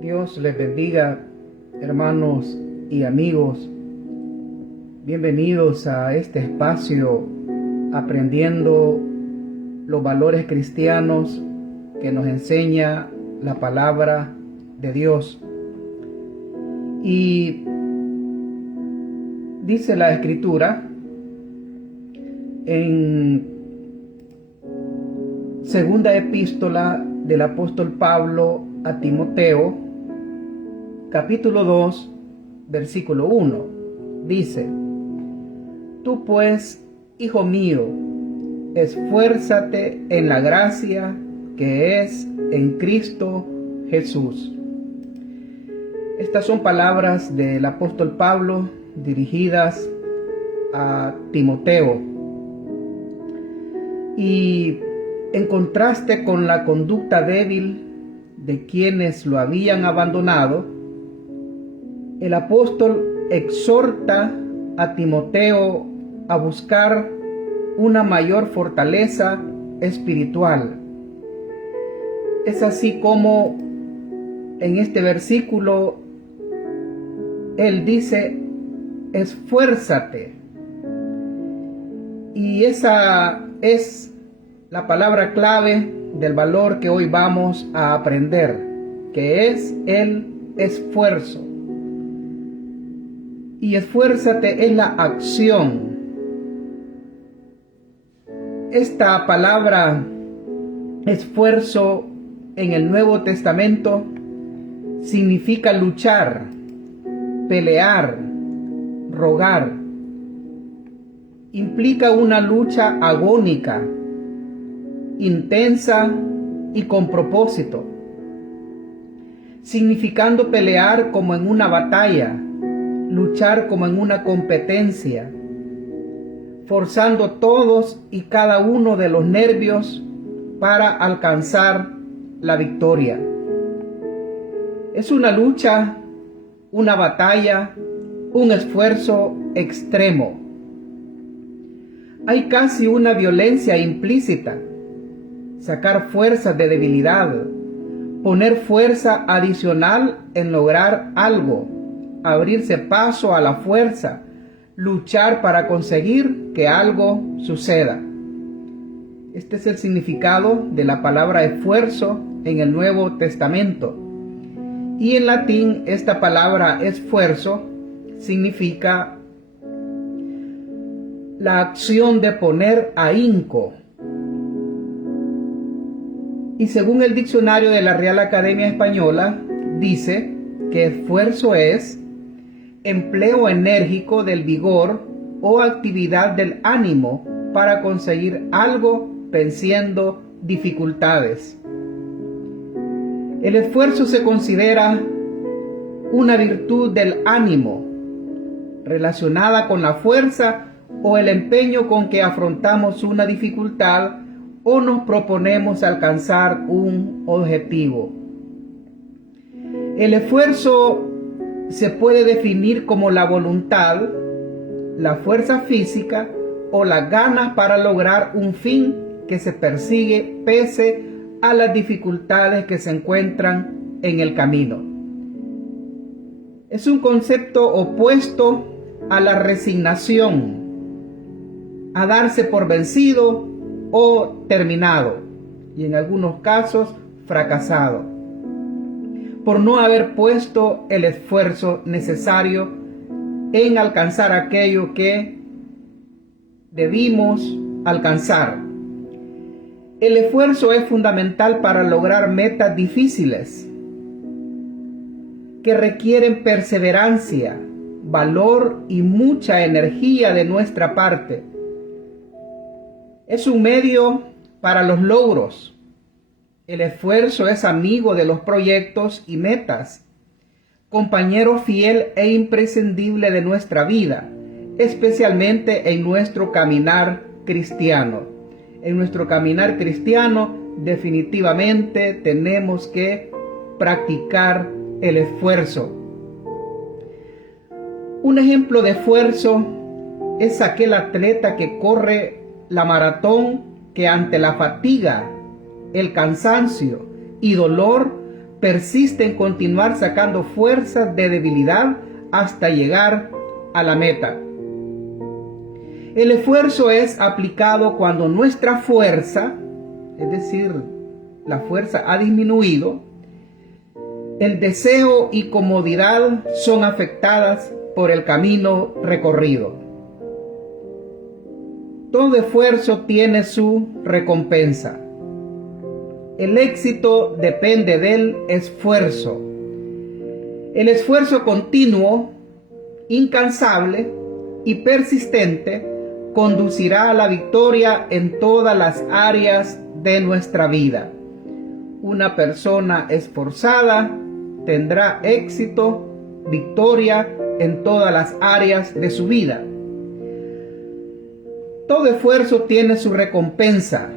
Dios les bendiga, hermanos y amigos. Bienvenidos a este espacio aprendiendo los valores cristianos que nos enseña la palabra de Dios. Y dice la Escritura en segunda epístola del apóstol Pablo a Timoteo, capítulo 2, versículo 1, dice: Tú pues, hijo mío, esfuérzate en la gracia que es en Cristo Jesús. Estas son palabras del apóstol Pablo dirigidas a Timoteo. Y en contraste con la conducta débil de quienes lo habían abandonado, el apóstol exhorta a Timoteo a buscar una mayor fortaleza espiritual. Es así como en este versículo él dice: esfuérzate. Y esa es la palabra clave del valor que hoy vamos a aprender, que es el esfuerzo. Y esfuérzate es la acción. Esta palabra esfuerzo en el Nuevo Testamento significa luchar, pelear, rogar. Implica una lucha agónica, intensa y con propósito, significando pelear como en una batalla, luchar como en una competencia, forzando todos y cada uno de los nervios para alcanzar la victoria. Es una lucha, una batalla, un esfuerzo extremo. Hay casi una violencia implícita: sacar fuerzas de debilidad, poner fuerza adicional en lograr algo, abrirse paso a la fuerza, luchar para conseguir que algo suceda. Este es el significado de la palabra esfuerzo en el Nuevo Testamento. Y en latín esta palabra esfuerzo significa la acción de poner ahínco. Y según el diccionario de la Real Academia Española, dice que esfuerzo es empleo enérgico del vigor o actividad del ánimo para conseguir algo venciendo dificultades. El esfuerzo se considera una virtud del ánimo, relacionada con la fuerza o el empeño con que afrontamos una dificultad o nos proponemos alcanzar un objetivo. El esfuerzo se puede definir como la voluntad, la fuerza física o las ganas para lograr un fin que se persigue pese a las dificultades que se encuentran en el camino. Es un concepto opuesto a la resignación, a darse por vencido o terminado, y en algunos casos fracasado, por no haber puesto el esfuerzo necesario en alcanzar aquello que debimos alcanzar. El esfuerzo es fundamental para lograr metas difíciles que requieren perseverancia, valor y mucha energía de nuestra parte. Es un medio para los logros. El esfuerzo es amigo de los proyectos y metas, compañero fiel e imprescindible de nuestra vida, especialmente en nuestro caminar cristiano. En nuestro caminar cristiano definitivamente tenemos que practicar el esfuerzo. Un ejemplo de esfuerzo es aquel atleta que corre la maratón que ante la fatiga, el cansancio y dolor persiste en continuar sacando fuerzas de debilidad hasta llegar a la meta. El esfuerzo es aplicado cuando nuestra fuerza, es decir, la fuerza ha disminuido, el deseo y comodidad son afectadas por el camino recorrido. Todo esfuerzo tiene su recompensa. El éxito depende del esfuerzo. El esfuerzo continuo, incansable y persistente conducirá a la victoria en todas las áreas de nuestra vida. Una persona esforzada tendrá éxito, victoria en todas las áreas de su vida. Todo esfuerzo tiene su recompensa,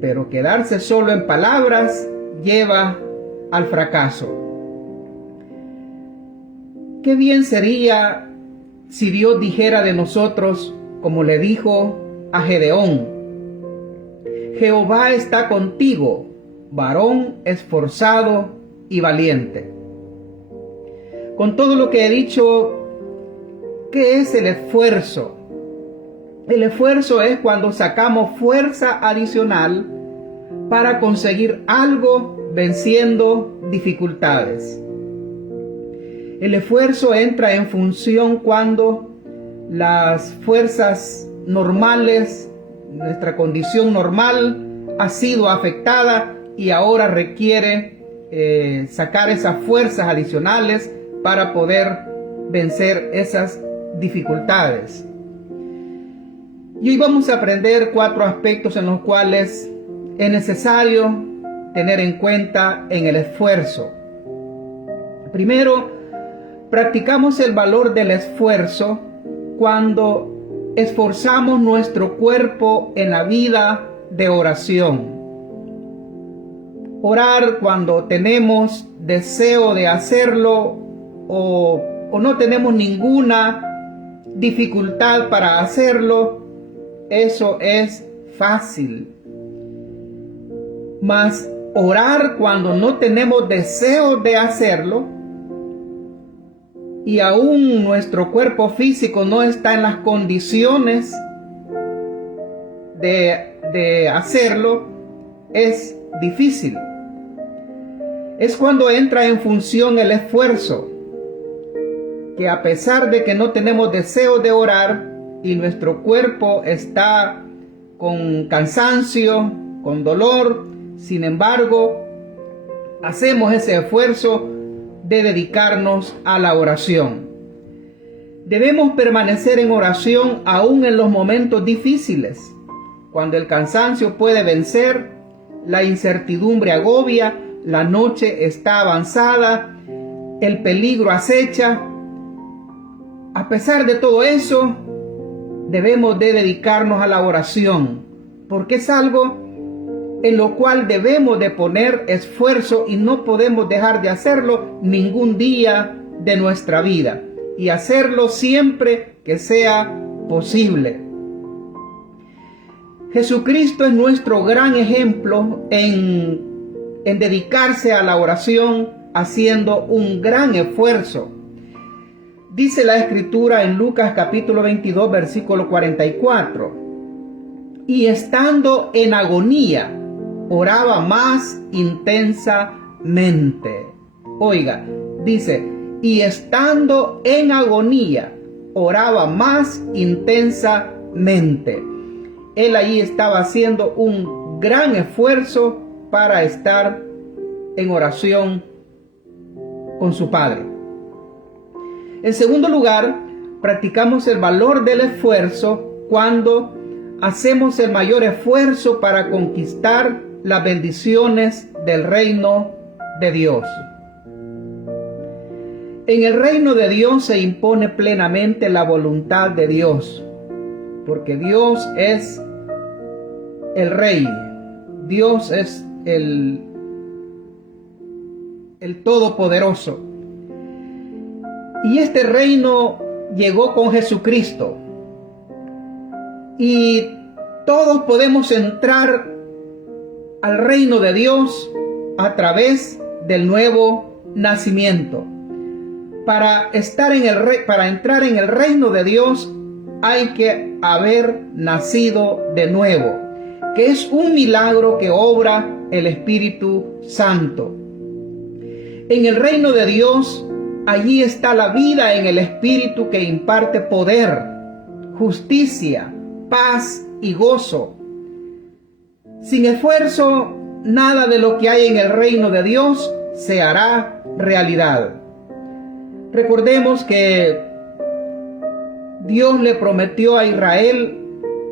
pero quedarse solo en palabras lleva al fracaso. Qué bien sería si Dios dijera de nosotros, como le dijo a Gedeón: Jehová está contigo, varón esforzado y valiente. Con todo lo que he dicho, ¿qué es el esfuerzo? El esfuerzo es cuando sacamos fuerza adicional para conseguir algo venciendo dificultades. El esfuerzo entra en función cuando las fuerzas normales, nuestra condición normal, ha sido afectada y ahora requiere sacar esas fuerzas adicionales para poder vencer esas dificultades. Y hoy vamos a aprender 4 aspectos en los cuales es necesario tener en cuenta en el esfuerzo. Primero, practicamos el valor del esfuerzo cuando esforzamos nuestro cuerpo en la vida de oración. Orar cuando tenemos deseo de hacerlo o no tenemos ninguna dificultad para hacerlo, eso es fácil. Mas orar cuando no tenemos deseo de hacerlo y aún nuestro cuerpo físico no está en las condiciones de hacerlo, es difícil. Es cuando entra en función el esfuerzo, que a pesar de que no tenemos deseo de orar y nuestro cuerpo está con cansancio, con dolor, sin embargo, hacemos ese esfuerzo de dedicarnos a la oración. Debemos permanecer en oración aún en los momentos difíciles, cuando el cansancio puede vencer, la incertidumbre agobia, la noche está avanzada, el peligro acecha. A pesar de todo eso, debemos de dedicarnos a la oración, porque es algo en lo cual debemos de poner esfuerzo y no podemos dejar de hacerlo ningún día de nuestra vida y hacerlo siempre que sea posible. Jesucristo es nuestro gran ejemplo en dedicarse a la oración haciendo un gran esfuerzo. Dice la Escritura en Lucas capítulo 22 versículo 44: y estando en agonía, oraba más intensamente. Oiga, dice, y estando en agonía, oraba más intensamente. Él ahí estaba haciendo un gran esfuerzo para estar en oración con su Padre. En segundo lugar, practicamos el valor del esfuerzo cuando hacemos el mayor esfuerzo para conquistar las bendiciones del reino de Dios. En el reino de Dios se impone plenamente la voluntad de Dios, porque Dios es el Rey, Dios es el Todopoderoso. Y este reino llegó con Jesucristo. Y todos podemos entrar al reino de Dios a través del nuevo nacimiento. Para entrar en el reino de Dios hay que haber nacido de nuevo, que es un milagro que obra el Espíritu Santo. En el reino de Dios, allí está la vida en el Espíritu que imparte poder, justicia, paz y gozo. Sin esfuerzo, nada de lo que hay en el reino de Dios se hará realidad. Recordemos que Dios le prometió a Israel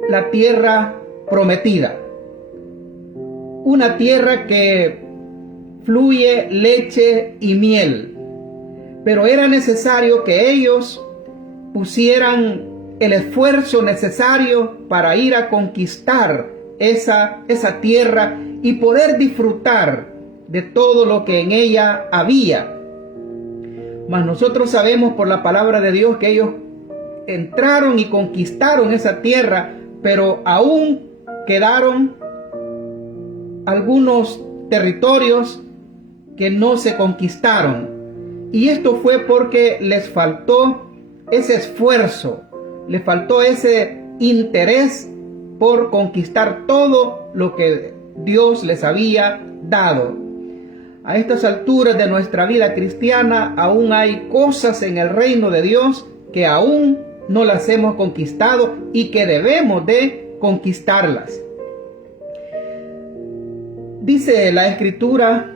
la tierra prometida, una tierra que fluye leche y miel, pero era necesario que ellos pusieran el esfuerzo necesario para ir a conquistar esa tierra y poder disfrutar de todo lo que en ella había. Mas nosotros sabemos por la palabra de Dios que ellos entraron y conquistaron esa tierra, pero aún quedaron algunos territorios que no se conquistaron. Y esto fue porque les faltó ese esfuerzo, les faltó ese interés por conquistar todo lo que Dios les había dado. A estas alturas de nuestra vida cristiana aún hay cosas en el reino de Dios que aún no las hemos conquistado y que debemos de conquistarlas. Dice la Escritura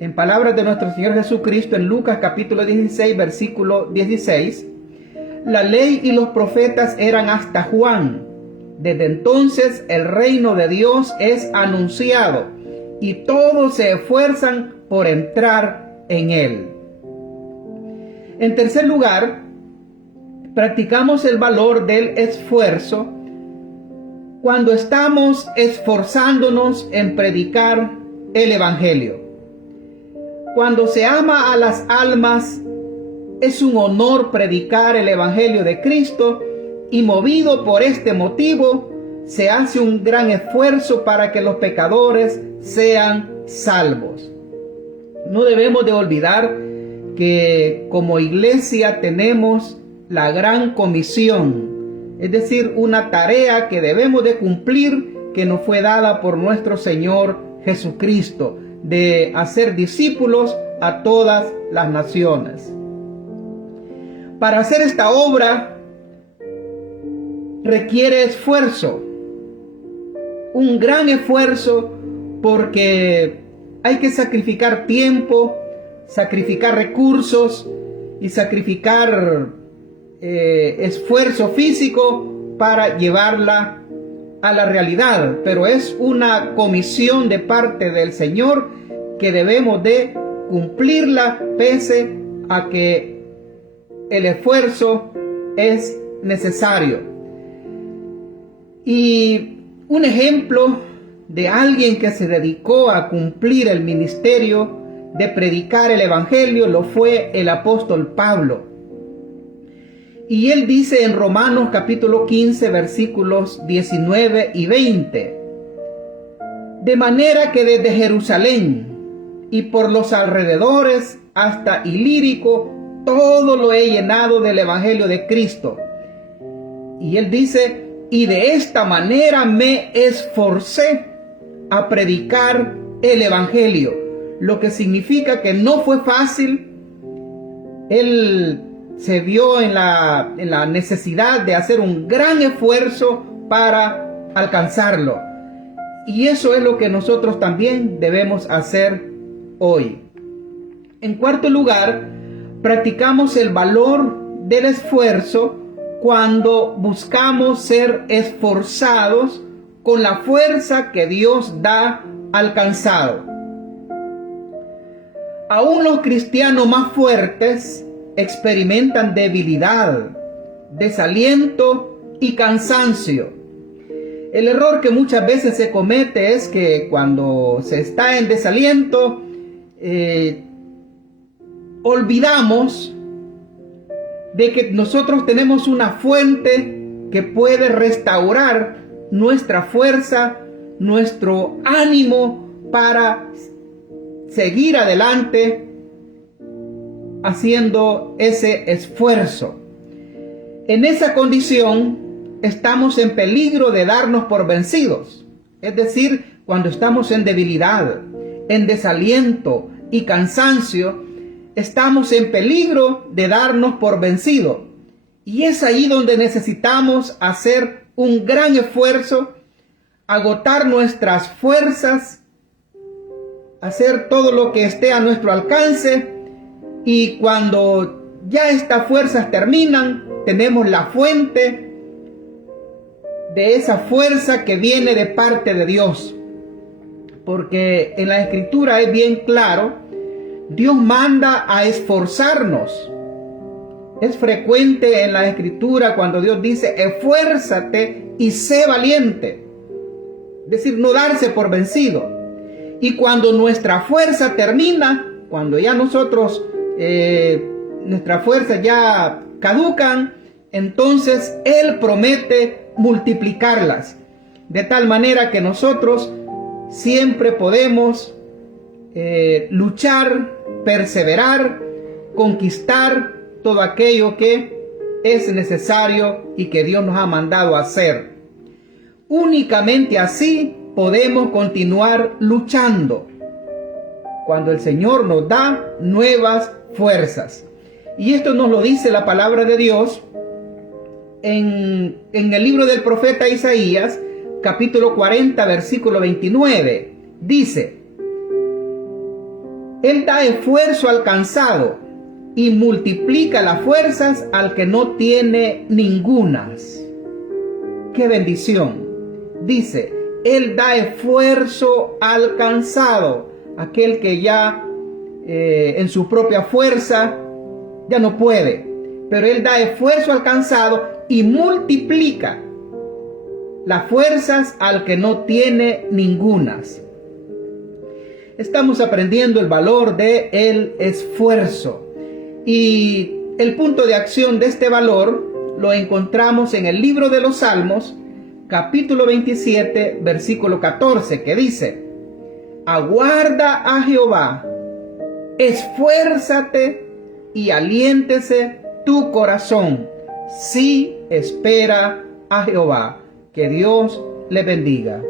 en palabras de nuestro Señor Jesucristo en Lucas capítulo 16 versículo 16: la ley y los profetas eran hasta Juan. Desde entonces el reino de Dios es anunciado y todos se esfuerzan por entrar en él. En tercer lugar, practicamos el valor del esfuerzo cuando estamos esforzándonos en predicar el Evangelio. Cuando se ama a las almas, es un honor predicar el Evangelio de Cristo, y movido por este motivo, se hace un gran esfuerzo para que los pecadores sean salvos. No debemos de olvidar que como iglesia tenemos la gran comisión, es decir, una tarea que debemos de cumplir, que nos fue dada por nuestro Señor Jesucristo, de hacer discípulos a todas las naciones. Para hacer esta obra requiere esfuerzo, un gran esfuerzo, porque hay que sacrificar tiempo, sacrificar recursos y sacrificar esfuerzo físico para llevarla a la realidad. Pero es una comisión de parte del Señor que debemos de cumplirla pese a que el esfuerzo es necesario. Y un ejemplo de alguien que se dedicó a cumplir el ministerio de predicar el Evangelio lo fue el apóstol Pablo. Y él dice en Romanos capítulo 15 versículos 19 y 20: de manera que desde Jerusalén y por los alrededores hasta Ilírico todo lo he llenado del Evangelio de Cristo. Y él dice: y de esta manera me esforcé a predicar el Evangelio, lo que significa que no fue fácil. Él se vio en la necesidad de hacer un gran esfuerzo para alcanzarlo. Y eso es lo que nosotros también debemos hacer hoy. En cuarto lugar, practicamos el valor del esfuerzo cuando buscamos ser esforzados con la fuerza que Dios da al cansado. Aún los cristianos más fuertes experimentan debilidad, desaliento y cansancio. El error que muchas veces se comete es que cuando se está en desaliento, olvidamos de que nosotros tenemos una fuente que puede restaurar nuestra fuerza, nuestro ánimo para seguir adelante haciendo ese esfuerzo. En esa condición estamos en peligro de darnos por vencidos. Es decir, cuando estamos en debilidad, en desaliento y cansancio, estamos en peligro de darnos por vencidos. Y es ahí donde necesitamos hacer un gran esfuerzo, agotar nuestras fuerzas, hacer todo lo que esté a nuestro alcance, y cuando ya estas fuerzas terminan, tenemos la fuente de esa fuerza que viene de parte de Dios. Porque en la Escritura es bien claro, Dios manda a esforzarnos. Es frecuente en la Escritura cuando Dios dice, esfuérzate y sé valiente. Es decir, no darse por vencido. Y cuando nuestra fuerza termina, cuando ya nosotros, nuestras fuerzas ya caducan, entonces Él promete multiplicarlas. De tal manera que nosotros siempre podemos luchar, perseverar, conquistar todo aquello que es necesario y que Dios nos ha mandado a hacer. Únicamente así podemos continuar luchando, cuando el Señor nos da nuevas fuerzas. Y esto nos lo dice la palabra de Dios en el libro del profeta Isaías, capítulo 40, versículo 29. Dice, Él da esfuerzo al cansado y multiplica las fuerzas al que no tiene ningunas. ¡Qué bendición! Dice, Él da esfuerzo al cansado, aquel que ya en su propia fuerza ya no puede, pero Él da esfuerzo al cansado y multiplica las fuerzas al que no tiene ningunas. Estamos aprendiendo el valor del esfuerzo, y el punto de acción de este valor lo encontramos en el libro de los Salmos, capítulo 27, versículo 14, que dice, aguarda a Jehová, esfuérzate y aliéntese tu corazón. Sí, espera a Jehová. Que Dios le bendiga.